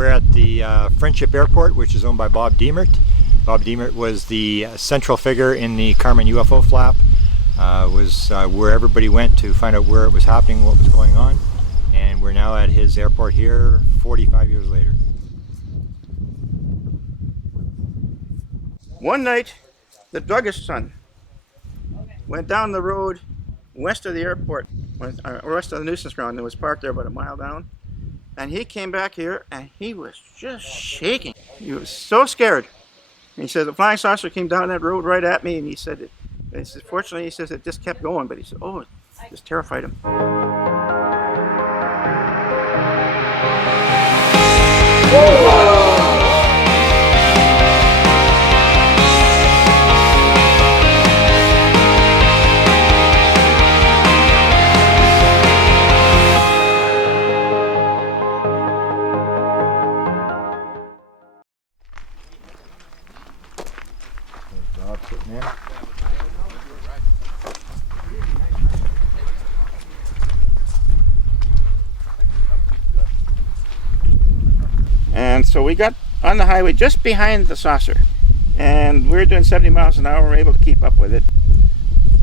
we're at the Friendship Airport, which is owned by Bob Diemert. Bob Diemert was the central figure in the Kármán UFO flap. Was where everybody went to find out where it was happening, what was going on. And we're now at his airport here 45 years later. One night, the druggist's son went down the road west of the airport, west of the nuisance ground that was parked there about a mile down. And he came back here and he was just shaking. He was so scared. And he said the flying saucer came down that road right at me, and he said, fortunately, he says it just kept going, but he said, oh, it just terrified him. Whoa! And so we got on the highway just behind the saucer, and we were doing 70 miles an hour. We were able to keep up with it.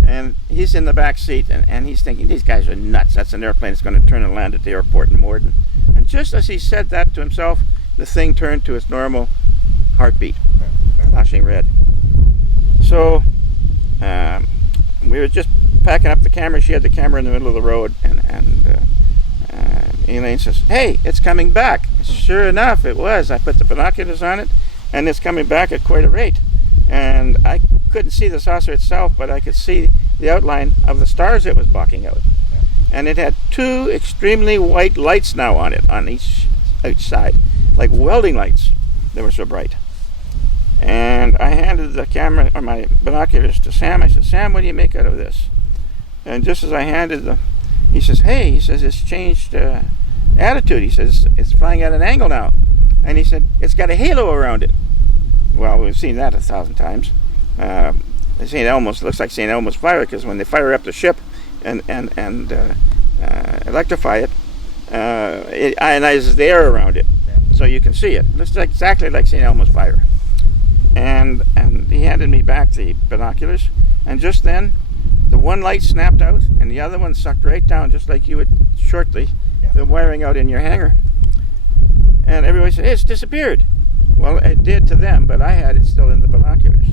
And he's in the back seat, and he's thinking, these guys are nuts. That's an airplane that's going to turn and land at the airport in Morden. And just as he said that to himself, the thing turned to its normal heartbeat, flashing red. So we were just packing up the camera. She had the camera in the middle of the road, and Elaine says, hey, it's coming back. Sure enough, it was. I put the binoculars on it, and it's coming back at quite a rate. And I couldn't see the saucer itself, but I could see the outline of the stars it was blocking out. Yeah. And it had two extremely white lights now on it, on each side, like welding lights. They were so bright. And I handed the camera, or my binoculars, to Sam. I said, Sam, what do you make out of this? And just as I handed them, he says, hey, he says, it's changed attitude. He says, it's flying at an angle now. And he said, it's got a halo around it. Well, we've seen that 1,000 times. St. Elmo's looks like St. Elmo's fire, because when they fire up the ship and electrify it, it ionizes the air around it, so you can see it. It looks like, exactly like St. Elmo's fire. And he handed me back the binoculars, and just then, the one light snapped out, and the other one sucked right down, just like you would shortly, the wiring out in your hangar. And everybody said, hey, it's disappeared. Well, it did to them, but I had it still in the binoculars.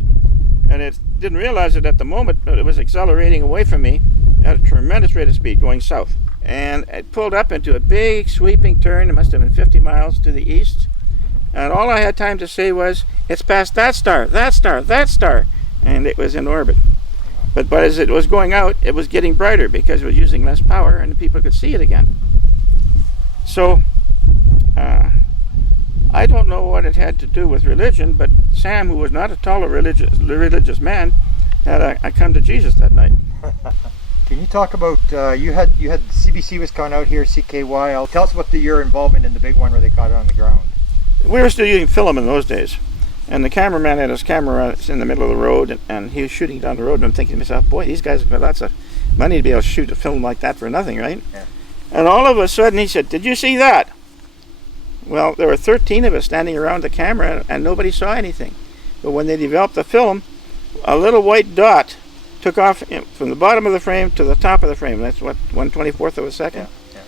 And it didn't realize it at the moment, but it was accelerating away from me at a tremendous rate of speed, going south. And it pulled up into a big sweeping turn. It must have been 50 miles to the east. And all I had time to say was, it's past that star, that star, that star. And it was in orbit. But as it was going out, it was getting brighter because it was using less power, and people could see it again. So, I don't know what it had to do with religion, but Sam, who was not at all a religious man, had a come to Jesus that night. Can you talk about, you had CBC was coming out here, CKYL. Tell us about your involvement in the big one where they caught it on the ground. We were still using film in those days. And the cameraman had his camera in the middle of the road, and he was shooting down the road, and I'm thinking to myself, boy, these guys have got lots of money to be able to shoot a film like that for nothing, right? Yeah. And all of a sudden he said, did you see that? Well, there were 13 of us standing around the camera, and nobody saw anything. But when they developed the film, a little white dot took off from the bottom of the frame to the top of the frame. That's what, 1/24th of a second? Yeah.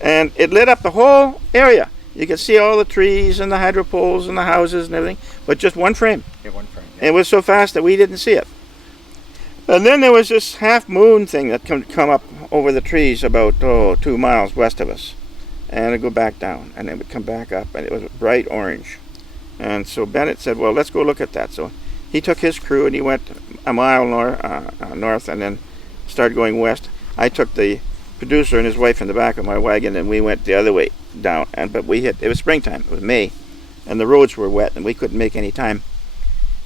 And it lit up the whole area. You could see all the trees and the hydro poles and the houses and everything, but just one frame. Yeah, one frame. Yeah. It was so fast that we didn't see it. And then there was this half-moon thing that come up over the trees about 2 miles west of us. And it'd go back down, and it would come back up, and it was bright orange. And so Bennett said, well, let's go look at that. So he took his crew, and he went a mile north and then started going west. I took the producer and his wife in the back of my wagon, and we went the other way down. But it was springtime, it was May, and the roads were wet, and we couldn't make any time.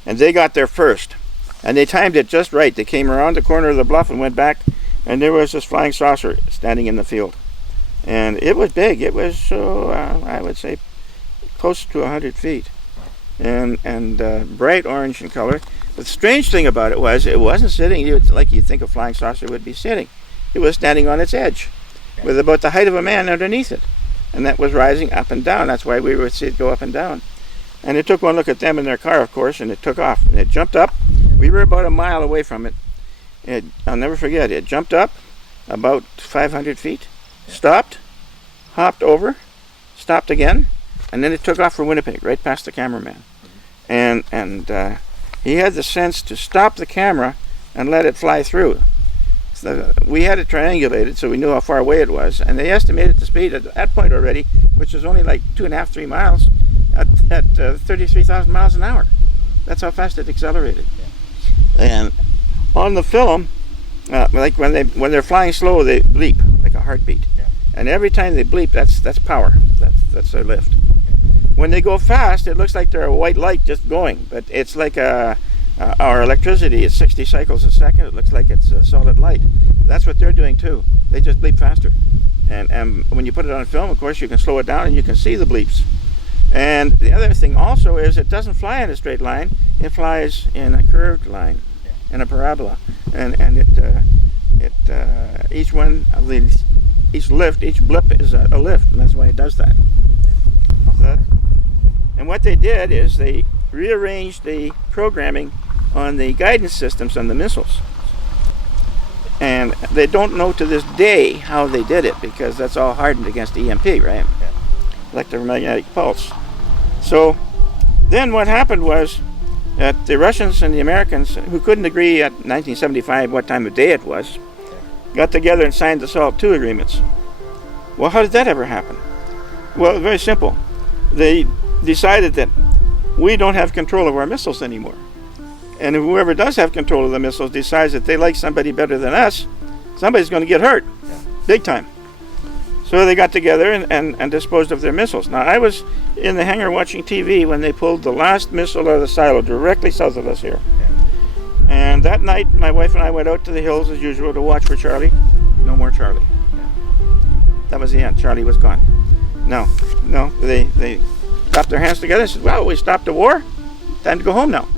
And they got there first, and they timed it just right. They came around the corner of the bluff and went back, and there was this flying saucer standing in the field. And it was big. It was, I would say, close to 100 feet, and bright orange in color. But the strange thing about it wasn't sitting like you'd think a flying saucer would be sitting. It was standing on its edge, with about the height of a man underneath it. and that was rising up and down. That's why we would see it go up and down. And it took one look at them in their car, of course, and it took off. And it jumped up. We were about a mile away from it. I'll never forget, it jumped up about 500 feet, stopped, hopped over, stopped again, and then it took off for Winnipeg, right past the cameraman. And he had the sense to stop the camera and let it fly through. So we had it triangulated so we knew how far away it was, and they estimated the speed at that point already, which was only like 2.5, 3 miles, at 33,000 miles an hour. That's how fast it accelerated. And on the film, like when they're flying slow, they bleep like a heartbeat. And every time they bleep, that's power. That's their lift. When they go fast, it looks like they're a white light just going, but it's like our electricity is 60 cycles a second. It looks like it's a solid light. That's what they're doing too. They just bleep faster. And when you put it on film, of course, you can slow it down and you can see the bleeps. And the other thing also is it doesn't fly in a straight line. It flies in a curved line, in a parabola. And each one of these, each lift, each blip is a lift, and that's why it does that. And what they did is they rearranged the programming on the guidance systems on the missiles. And they don't know to this day how they did it, because that's all hardened against EMP, right? Electromagnetic pulse. So then what happened was that the Russians and the Americans, who couldn't agree at 1975 what time of day it was, got together and signed the SALT II agreements. Well, how did that ever happen? Well, very simple. They decided that we don't have control of our missiles anymore. And whoever does have control of the missiles decides that they like somebody better than us, somebody's going to get hurt, big time. So they got together and disposed of their missiles. Now, I was in the hangar watching TV when they pulled the last missile out of the silo directly south of us here. And that night, my wife and I went out to the hills as usual to watch for Charlie. No more Charlie. That was the end. Charlie was gone. No, they clapped their hands together and said, well, we stopped the war. Time to go home now.